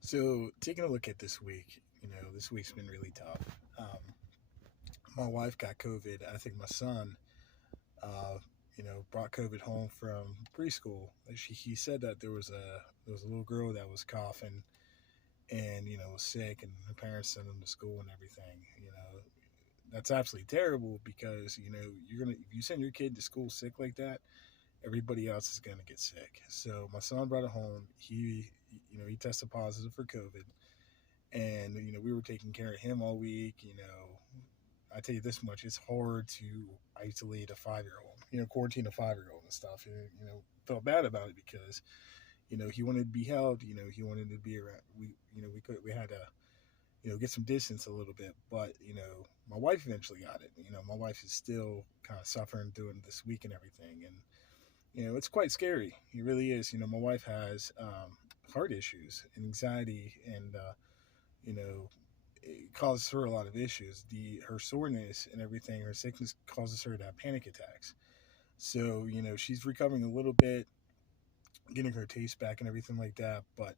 So, taking a look at this week, this week's been really tough. My wife got COVID. I think my son, uh, brought COVID home from preschool. He said that there was a little girl that was coughing and was sick, and her parents sent him to school and everything. That's absolutely terrible because you're gonna if you send your kid to school sick like that, everybody else is gonna get sick. So my son brought it home. He tested positive for COVID, and we were taking care of him all week. I tell you this much: it's hard to isolate a 5 year old, quarantine a 5 year old and stuff. Felt bad about it because he wanted to be held. He wanted to be around. We had to get some distance a little bit, but my wife eventually got it. My wife is still kind of suffering doing this week and everything, and it's quite scary. It really is. My wife has heart issues and anxiety, and it causes her a lot of issues. Her soreness and everything, her sickness causes her to have panic attacks. So she's recovering a little bit, getting her taste back and everything like that. But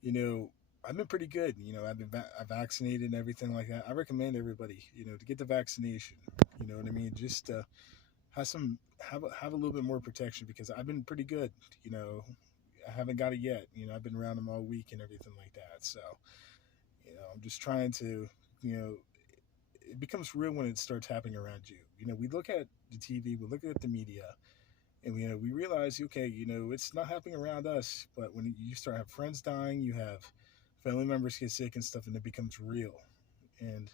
you know, I've been pretty good. I vaccinated and everything like that. I recommend everybody to get the vaccination. You know what I mean? Just have a little bit more protection because I've been pretty good. You know, I haven't got it yet. I've been around them all week and everything like that. So I'm just trying to, you know, it becomes real when it starts happening around you. We look at the TV, we look at the media, and we realize, okay, it's not happening around us. But when you start have friends dying, you have family members get sick and stuff, and it becomes real, and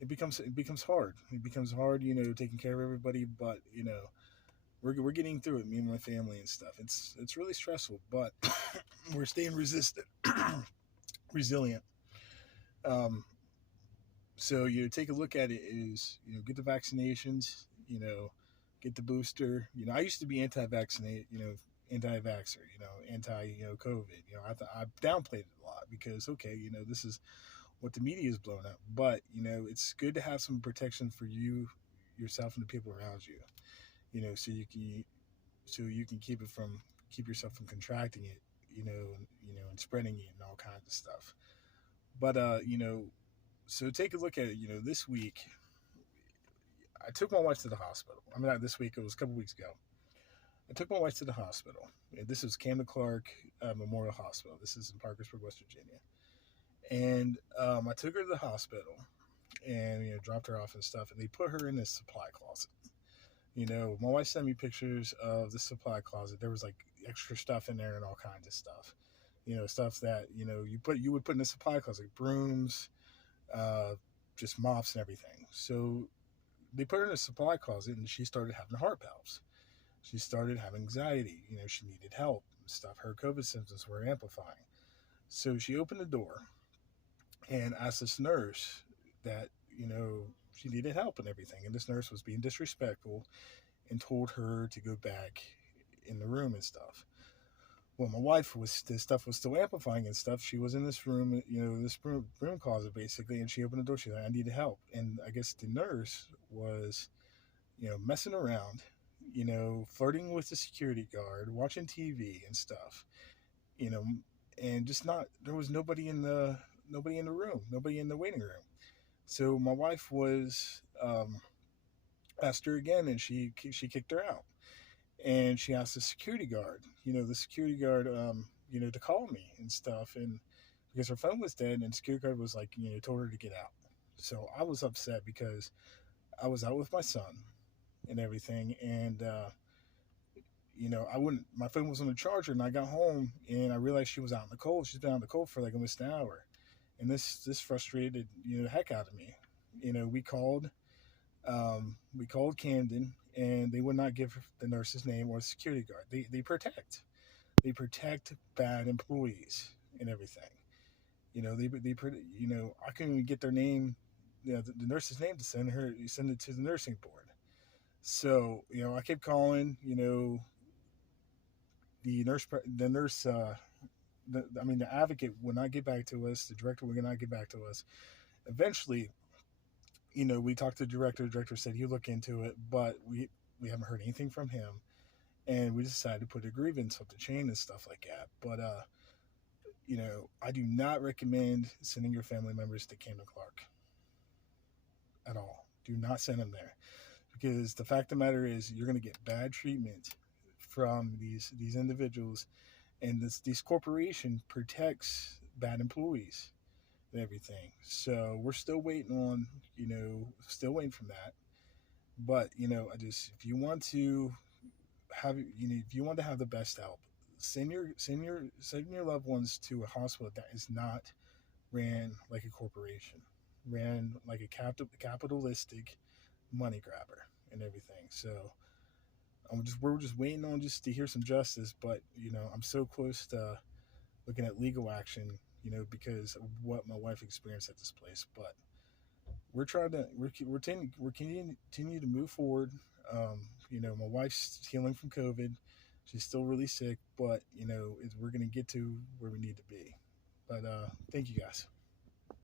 it becomes hard. It becomes hard, taking care of everybody. But we're getting through it, me and my family and stuff. It's really stressful, but we're staying resistant, resilient. Um, So take a look at it is get the vaccinations, get the booster. I used to be anti-vaccinate, anti-vaxxer, anti COVID. I downplayed it a lot because okay, this is what the media is blowing up, but it's good to have some protection for you, yourself, and the people around you. So you can keep yourself from contracting it, and spreading it and all kinds of stuff. But so take a look at it. This week I took my wife to the hospital. I mean, not this week. It was a couple weeks ago. I took my wife to the hospital. And this is Camden Clark Memorial Hospital. This is in Parkersburg, West Virginia. And I took her to the hospital and dropped her off and stuff. And they put her in this supply closet. My wife sent me pictures of the supply closet. There was like extra stuff in there and all kinds of stuff. Stuff that you would put in the supply closet, like brooms, uh, just mops and everything. So they put her in a supply closet and she started having heart palps. She started having anxiety. She needed help and stuff. Her COVID symptoms were amplifying. So she opened the door and asked this nurse that, she needed help and everything. And this nurse was being disrespectful and told her to go back in the room and stuff. Well, my wife was this stuff was still amplifying and stuff. She was in this room, this room closet basically, and she opened the door. She's like, "I needed help," and I guess the nurse was messing around, flirting with the security guard, watching TV and stuff, you know, and just not. There was nobody in the room, nobody in the waiting room. So my wife was asked her again, and she kicked her out, and she asked the security guard, to call me and stuff, and because her phone was dead, and the security guard was like, told her to get out. So I was upset because I was out with my son and everything, and I wouldn't. My phone was on the charger, and I got home and I realized she was out in the cold. She's been out in the cold for like almost an hour, and this frustrated the heck out of me. We called Camden, and they would not give the nurse's name or the security guard. They protect bad employees and everything. I couldn't even get their name, the nurse's name to send it to the nursing board. So I kept calling. The advocate would not get back to us. The director would not get back to us. Eventually, we talked to the director. The director said he'll look into it, but we haven't heard anything from him. And we decided to put a grievance up the chain and stuff like that. But I do not recommend sending your family members to Camden Clark at all. Do not send them there, because the fact of the matter is you're going to get bad treatment from these individuals, and these corporation protects bad employees and everything. So we're still waiting on, still waiting from that. But I just, if you want to have, if you want to have the best help, send your loved ones to a hospital that is not ran like a corporation, ran like a capitalistic money grabber and everything. So we're just waiting on just to hear some justice. But I'm so close to looking at legal action, because of what my wife experienced at this place. But we're trying to we're continue to move forward. My wife's healing from COVID. She's still really sick, but we're gonna get to where we need to be. But thank you guys.